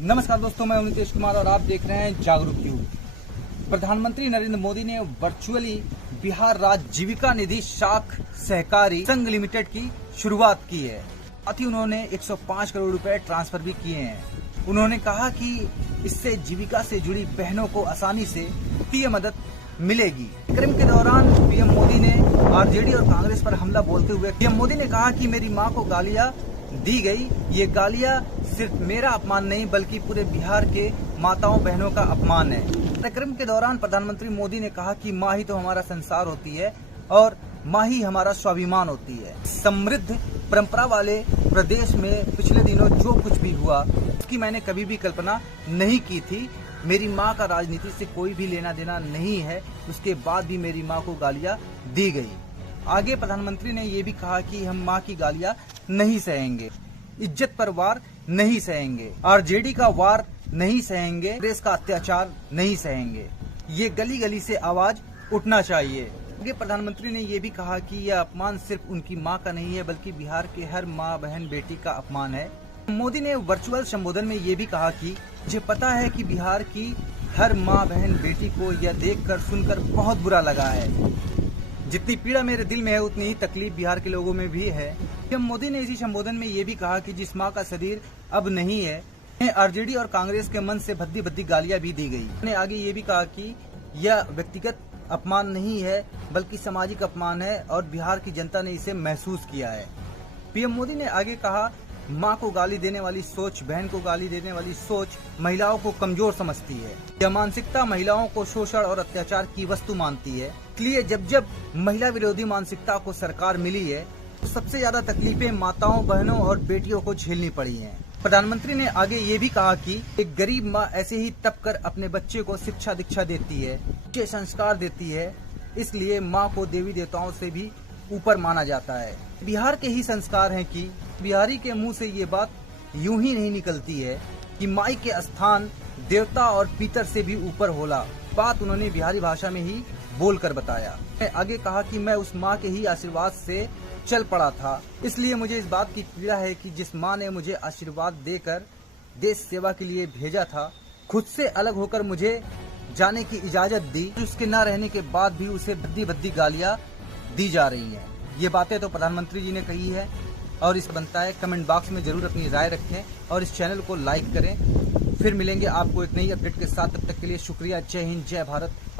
नमस्कार दोस्तों, मैं नितीश कुमार और आप देख रहे हैं जागरूक न्यूज। प्रधानमंत्री नरेंद्र मोदी ने वर्चुअली बिहार राज्य जीविका निधि शाख सहकारी संघ लिमिटेड की शुरुआत की है। साथ ही उन्होंने 105 करोड़ रुपए ट्रांसफर भी किए हैं। उन्होंने कहा कि इससे जीविका से जुड़ी बहनों को आसानी से वित्तीय मदद मिलेगी। कार्यक्रम के दौरान पीएम मोदी ने आरजेडी और कांग्रेस पर हमला बोलते हुए पीएम मोदी ने कहा कि मेरी मां को गालियां दी गई। ये गालियां सिर्फ मेरा अपमान नहीं बल्कि पूरे बिहार के माताओं बहनों का अपमान है। कार्यक्रम के दौरान प्रधानमंत्री मोदी ने कहा कि मां ही तो हमारा संसार होती है और मां ही हमारा स्वाभिमान होती है। समृद्ध परंपरा वाले प्रदेश में पिछले दिनों जो कुछ भी हुआ उसकी मैंने कभी भी कल्पना नहीं की थी। मेरी मां का राजनीति से कोई भी लेना देना नहीं है, उसके बाद भी मेरी मां को गालियां दी गई। आगे प्रधानमंत्री ने ये भी कहा कि हम मां की गालियां नहीं सहेंगे, इज्जत पर वार नहीं सहेंगे, आरजेडी का वार नहीं सहेंगे, कांग्रेस का अत्याचार नहीं सहेंगे। ये गली गली से आवाज उठना चाहिए। आगे प्रधानमंत्री ने ये भी कहा कि यह अपमान सिर्फ उनकी मां का नहीं है बल्कि बिहार के हर मां बहन बेटी का अपमान है। मोदी ने वर्चुअल संबोधन में ये भी कहा कि मुझे पता है कि बिहार की हर मां बहन बेटी को यह देखकर सुनकर बहुत बुरा लगा है। जितनी पीड़ा मेरे दिल में है उतनी ही तकलीफ बिहार के लोगों में भी है। पीएम मोदी ने इसी संबोधन में ये भी कहा कि जिस मां का शरीर अब नहीं है, आरजेडी और कांग्रेस के मन से भद्दी भद्दी गालियां भी दी गई। उन्होंने आगे ये भी कहा कि यह व्यक्तिगत अपमान नहीं है बल्कि सामाजिक अपमान है और बिहार की जनता ने इसे महसूस किया है। पीएम मोदी ने आगे कहा, मां को गाली देने वाली सोच, बहन को गाली देने वाली सोच महिलाओं को कमजोर समझती है। यह मानसिकता महिलाओं को शोषण और अत्याचार की वस्तु मानती है। इसलिए जब जब महिला विरोधी मानसिकता को सरकार मिली है तो सबसे ज्यादा तकलीफें माताओं, बहनों और बेटियों को झेलनी पड़ी हैं। प्रधानमंत्री ने आगे ये भी कहा कि एक गरीब माँ ऐसे ही तप कर अपने बच्चे को शिक्षा दीक्षा देती है, अच्छे संस्कार देती है, इसलिए माँ को देवी देवताओं से भी ऊपर माना जाता है। बिहार के ही संस्कार हैं कि बिहारी के मुंह से ये बात यूं ही नहीं निकलती है कि माई के स्थान देवता और पितर से भी ऊपर होला। बात उन्होंने बिहारी भाषा में ही बोलकर बताया। आगे कहा कि मैं उस माँ के ही आशीर्वाद से चल पड़ा था, इसलिए मुझे इस बात की पीड़ा है कि जिस माँ ने मुझे आशीर्वाद देकर देश सेवा के लिए भेजा था, खुद से अलग होकर मुझे जाने की इजाजत दी, उसके न रहने के बाद भी उसे भद्दी भद्दी गालियां दी जा रही हैं। ये बातें तो प्रधानमंत्री जी ने कही है और इस बनता है कमेंट बॉक्स में जरूर अपनी राय रखें और इस चैनल को लाइक करें। फिर मिलेंगे आपको एक नई अपडेट के साथ, तब तक के लिए शुक्रिया। जय हिंद, जय भारत। और